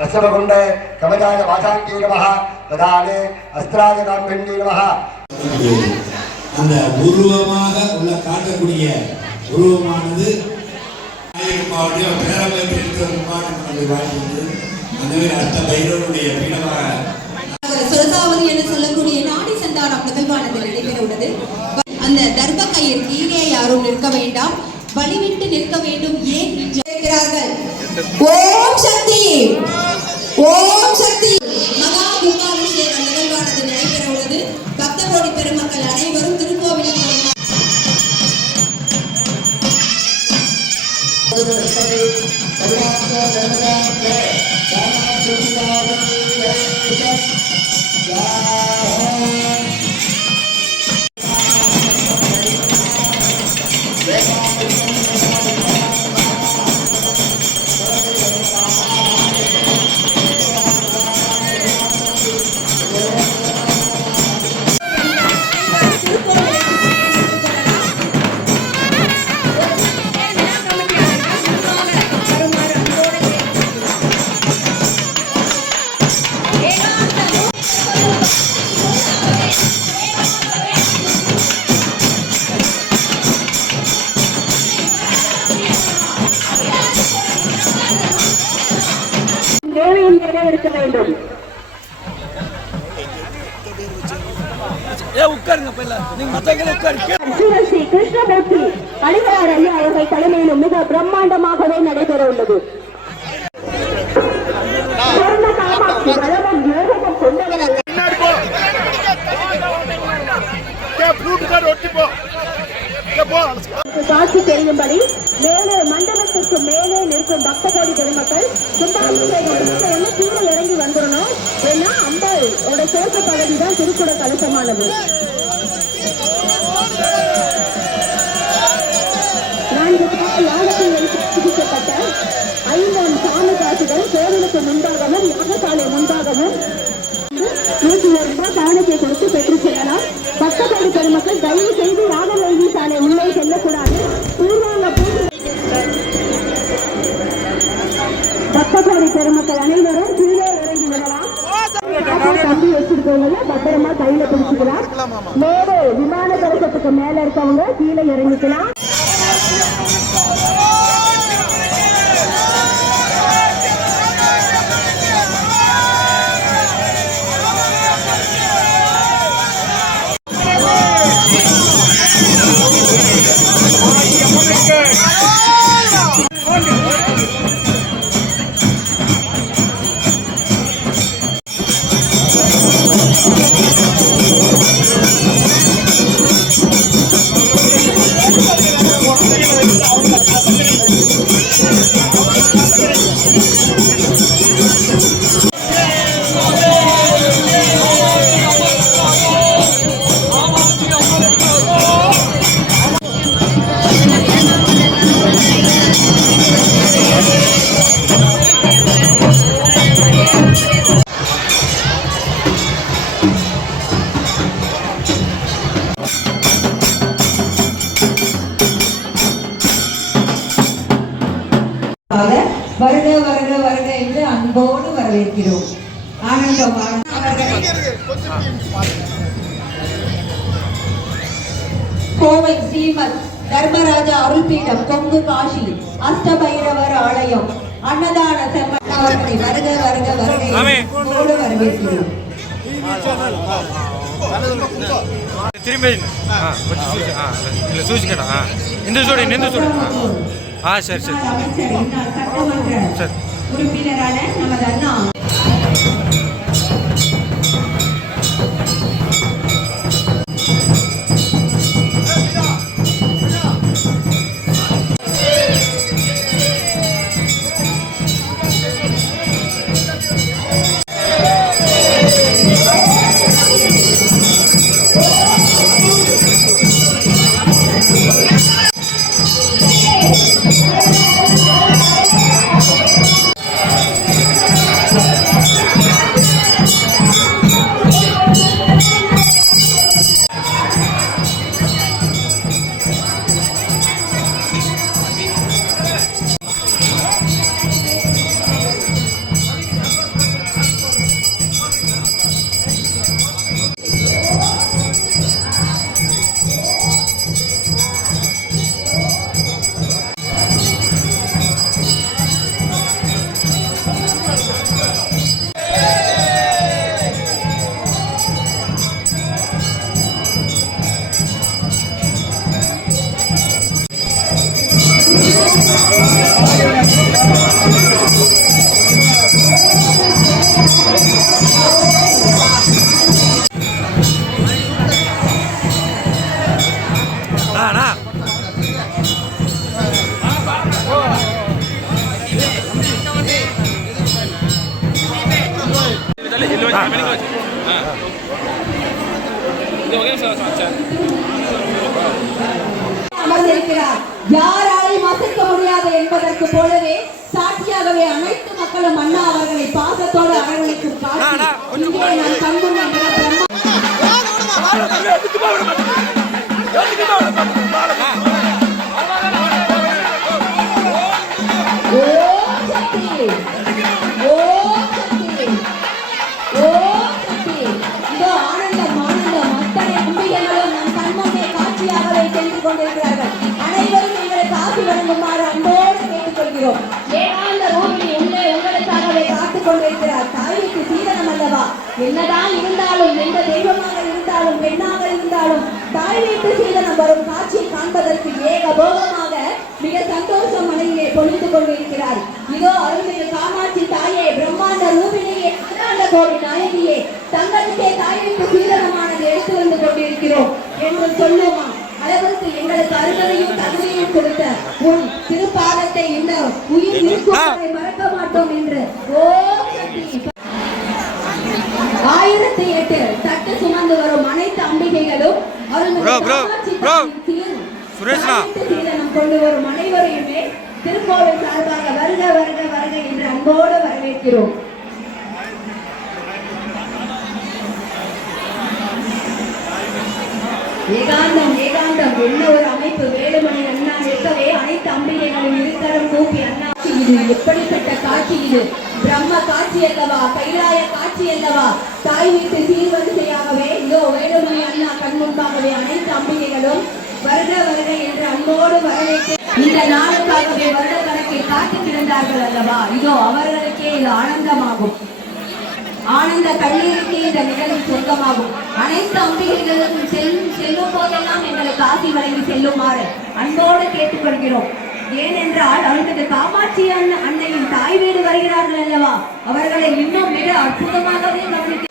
ரசவகுண்டே கவஜாய வாசாங்கி நமஹ ததானே அஸ்திராய காம்பெண்டி நமஹ. அந்த உருவமாக உள்ள காட்டக்கூடிய உருவமானது பேரவையில் அந்த அஷ்ட பைரவருடைய பீடமாக சொரசாவதி என்று சொல்லக்கூடிய நாடி சந்தானம் நிகழ்வானது நடைபெற உள்ளது. அந்த தர்ப கயிறு கீழே யாரும் நிற்க வேண்டாம், வழிவிட்டு நிற்க வேண்டும். ஏன் இருக்கிறார்கள்? ஓம் சக்தி, ஓம் சக்தி. மகா கும்பாபிஷேக நிகழ்வானது நடைபெற உள்ளது. பக்த கோடி பெருமக்கள் அனைவரும் திருக்கோவிலில் இருக்க வேண்டும். ஸ்ரீ கிருஷ்ணமூர்த்தி அடிகளார் ஐயா அவர்கள் தலைமையிலும் மிக பிரம்மாண்டமாகவே நடைபெற உள்ளது. காட்சி தெரியும்படி மேலே மண்டபத்திற்கு மேலே நிற்கும் பக்த கோடி பெருமக்கள் கீழே இறங்கி வந்துடணும். ஏன்னா அம்பாள் சேர்க்க பகுதி தான் திருக்குட கலசமானது. யாகத்தில் சிகிச்சைப்பட்ட 5 சாமி காசுகள் கோவிலுக்கு முன்பாகவும் யாகசாலை முன்பாகவும் 101 ரூபாய் காணிக்கை கொடுத்து பெற்று செல்லலாம். பக்த கோடி பெருமக்கள் தயவு செய்து யாகவேதி சாலை உள்ளே செல்லக்கூடாது. பூர்வாங்க பக்த கோடி பெருமக்கள் அனைவரும் கீழே இறங்கி விடலாம். தம்பி வச்சிருக்கவங்க பத்திரமா கையில பிடிச்சுக்கலாம். மேலே விமான கலசத்துக்கு மேல இருக்கவங்க கீழே இறங்கிக்கலாம். வருக வருக வருக என்று அன்போடு வரவேற்கிறோம். கோவை ஸ்ரீமத் தர்மராஜா அருள்பீடம் கொங்கு காஷி அஷ்டபைரவர் ஆலயம் அன்னதான செம்மனை வருக வருக வருக அன்போடு வரவேற்கிறோம். திரும்பி சூசிக்கணும். இந்த சூடு சரி சரி சரி. உறுப்பினரான நமது அண்ணா அண்ணா அமர்ந்திருக்கிறார். யாராலையும் அசைக்க முடியாது என்பதற்கு போலவே சாட்சியாகவே அனைத்து மக்களும் அண்ணா அவர்களை பாசத்தோடு அரவணைக்கும் காட்சி இங்கே நான் கண்முன் என்கிற பிரம்மா ஓம் சக்தி ஓம் சக்தி ஓம் சக்தி. இதோ ஆனந்தம் ஆனந்தம் அத்தனை அம்பிகைகளும் நம் கண்முன்னே காட்சியாகவே சென்று கொண்டிருக்கிறார்கள். அனைவரும் எங்களுக்கு ஆசி வழங்குமாறு அன்போடு கேட்டுக்கொள்கிறோம். ஏகாந்த ரூபிணி உள்ளே உங்களுக்காகவே காத்துக் கொண்டிருக்கிறார். தாய்க்கு சீதனம் அல்லவா? என்னதான் இருந்தாலும் எந்த தெய்வமாக இருந்தாலும் பெண்ணாக இருந்தாலும் தாய் வீட்டு சீதனம் வரும் காட்சி காண்பதற்கு ஏகபோகமாக மிக சந்தோஷம் மனையிலே பொழிந்து கொண்டிருக்கிறார். இதோ அருள்மிகு காமாட்சி தாயே, பிரம்மாண்ட ரூபிணியே, அகிலாண்ட கோடி நாயகியே, தங்களுக்கே தாய் வீட்டு சீதனமானது எடுத்து வந்து கொண்டிருக்கிறோம் என்று சொல்லுமா அளவுக்கு எங்களுக்கு அருமையும் தகுதியும் கொடுத்த உன் திருப்பாதத்தை இந்த உயிர் இருக்கும் மறக்க மாட்டோம் என்று ஓம் சக்தி. 1008 தட்டு சுமந்து வரும் அனைத்து அம்பிகைகளும் சீதனம் கொண்டு வரும் அனைவரையுமே திருக்கோவில் சார்பாக வருக வருக வருக என்று அன்போடு வரவேற்கிறோம். ஏகாந்தம் ஏகாந்தம் என்ன ஒரு அமைப்பு! வேலுமணி அண்ணா நிற்கவே அனைத்து அம்பிகைகளும் இருக்கரம் கூப்பி அண்ணா, இது எப்படிப்பட்ட காட்சி! இது பிரம்ம காட்சி அல்லவா? கைலாய காட்சி அல்லவா? தாய் வீட்டு சீர்வரிசையாகவே இதோ வேலுமணி அண்ணா கண் முன்பாகவே அனைத்து அம்பிகைகளும் வருக வருக என்று அன்போடு வரவேற்று இந்த நாளுக்காகவே வருட கணக்கில் காத்து கிடந்தார்கள் அல்லவா? இதோ அவர்களுக்கே இது ஆனந்தமாகும். ஆனந்த கண்ணீருக்கே இந்த நிகழ்வு சொந்தமாகும். அனைத்து அம்பிகைகளும் செல்லும் போதெல்லாம் எங்களுக்கு ஆசி வழங்கி செல்லுமாறு அன்போடு கேட்டுக்கொள்கிறோம். ஏனென்றால் அவர்களுக்கு காமாட்சி அன்னையின் தாய் வீடு வருகிறார்கள் அல்லவா? அவர்களை இன்னும் மிக அற்புதமாகவே கவனித்து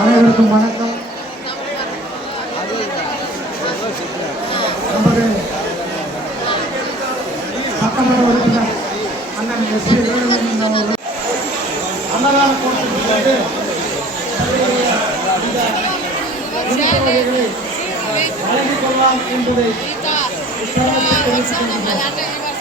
அனைவருக்கும் வணக்கம். நமது சட்டமன்ற உறுப்பினர் அண்ணன் எஸ்.பி. வேலுமணி அவர்கள் அன்னதான கூட்டத்திற்கு வழங்கிக் கொள்ளலாம் என்பதை தெரிவித்துக் கொள்கிறேன்.